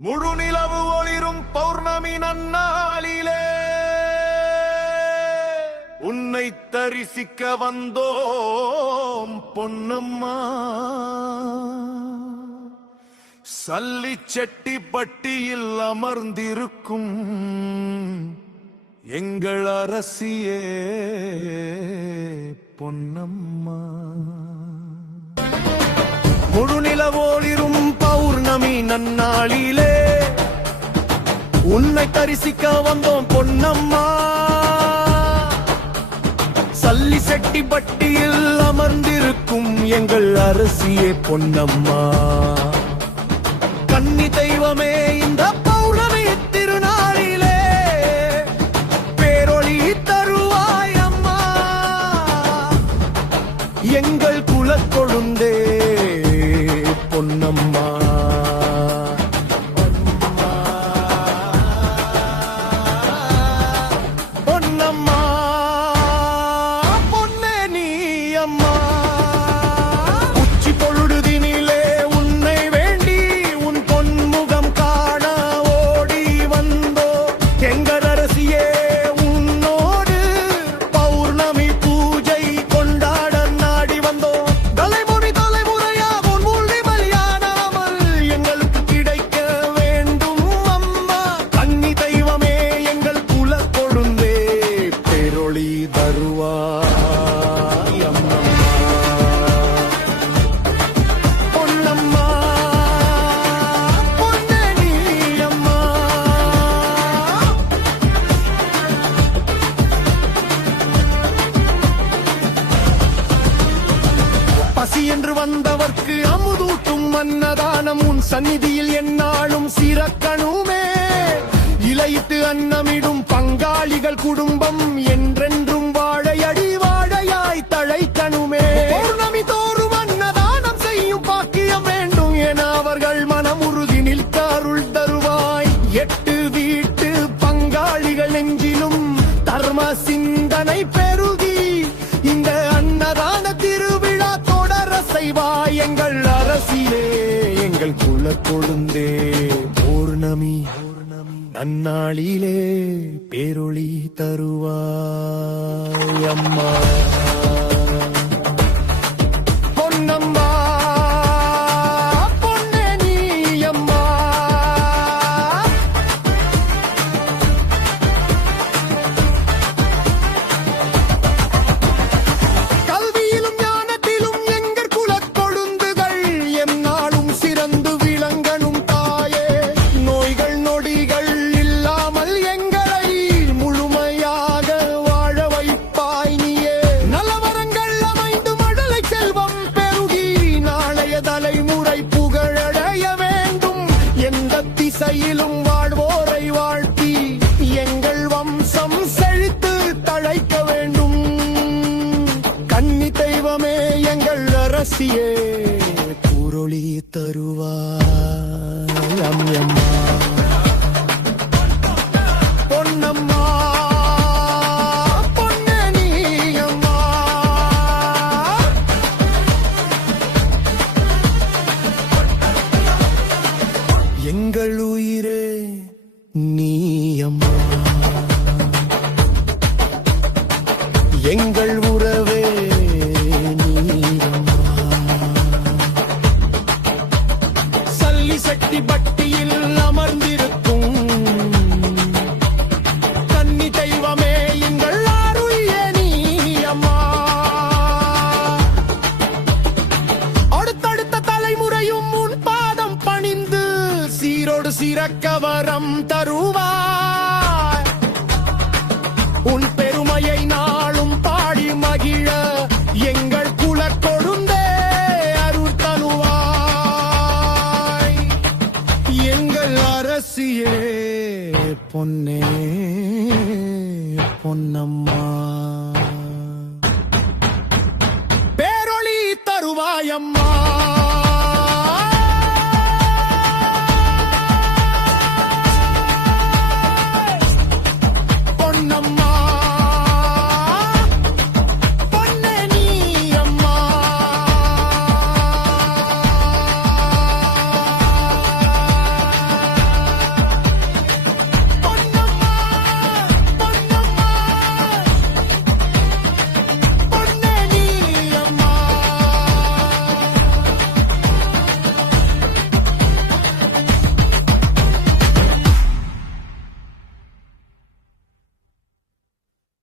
முழு நிலவு ஒளிரும் பௌர்ணமி நன்னாளிலே உன்னை தரிசிக்க வந்தோம் பொன்னம்மா. சல்லி செட்டி பட்டியில் அமர்ந்திருக்கும் எங்கள் அரசியே பொன்னம்மா. முழு நிலவோளிரும் பௌர்ணமி நன்னாளிலே உன்னை தரிசிக்க வந்தோம் பொன்னம்மா. சல்லி செட்டி பட்டியில் அமர்ந்திருக்கும் எங்கள் அரசியே பொன்னம்மா. கன்னி தெய்வமே இந்த பௌர்ணமி திருநாளிலே பேரொளி தருவாய் அம்மா. எங்கள் குலக்கொழுந்தே பொன்னம்மா. பொன்னம்மா பொன்னே நீ அம்மா. உச்சி பொழுதினிலே உன்னை வேண்டி உன் பொன்முகம் காண ஓடி வந்தோ எங்கள் அரசியே உன்னோடு பௌர்ணமி பூஜை கொண்டாட நாடி வந்தோ. தலைமுறை தலைமுறையாக உன் மூழ்கி பலியானாமல் எங்களுக்கு கிடைக்க வேண்டும் அம்மா. கன்னி தெய்வமே எங்கள் குல கொழுந்தே பேரொளி தருவாய் அம்மா. பொன்னம்மா பொன்னே நீ அம்மா. பசி என்று வந்தவர்க்கு அமுதூட்டும் அன்னதானம் உன் சந்நிதியில் எந்நாளும் சிறக்கணுமே. இலையிட்டு அன்னமிடும் பங்காளிகள் குடும்பம் என்றென்றும் வாழையடி வாழையாய் தழைக்கணுமே. பௌர்ணமி தோறும் அன்னதானம் செய்யும் பாக்கியம் வேண்டும் என அவர்கள் மனமுருகி நிற்க அருள் தருவாய். எட்டு வீட்டு பங்காளிகள் நெஞ்சிலும் தர்ம சிந்தனை பெருகி இந்த அன்னதான திருவிழா தொடர செய்வாய் எங்கள் அரசிலே எங்கள் குல கொழுந்தே. பௌர்ணமி நன்னாளிலே பேரொளி தருவாய் அம்மா. பொன்னம்மா பொன்னே நீ அம்மா. கல்வியிலும் ஞானத்திலும் எங்கள் குலக் கொழுந்துகள் எந்நாளும் சிறந்து விளங்கணும் தாயே. நோய்கள் நொடிகள் இல்லாமல் எங்களை முழுமையாக வாழ வைப்பாய் நீயே. நலவரங்கள் அமைந்து மழலை செல்வம் பெருகி நாளைய தலைமுறை புகழடைய வேண்டும். எந்த திசையிலும் வாழ்வோரை வாழ்த்தி எங்கள் வம்சம் செழித்து தழைக்க வேண்டும். கன்னி தெய்வமே எங்கள் அரசியே பூரொளி தருவாய் அம்மா. பொன்னம்மா பொன்னே நீ அம்மா. எங்கள் உயிரே நீ அம்மா. எங்கள் உறவே நீ அம்மா. சல்லி சட்டி பட்டியில் அமர்ந்திருக்கும் கன்னி தெய்வமே எங்கள் அருளியே நீ அம்மா. அடுத்தடுத்த தலைமுறையும் உன் பாதம் பணிந்து சீரோடு சிறக்க வரம் தருவாய். உன் பெருமையை நாளும் பாடி மகிழ எங்கள் குல கொழுந்தே அருள் தருவாய். எங்கள் அரசியே பொன்னே பொன்னம்மா. பேரொளி தருவாயம்மா.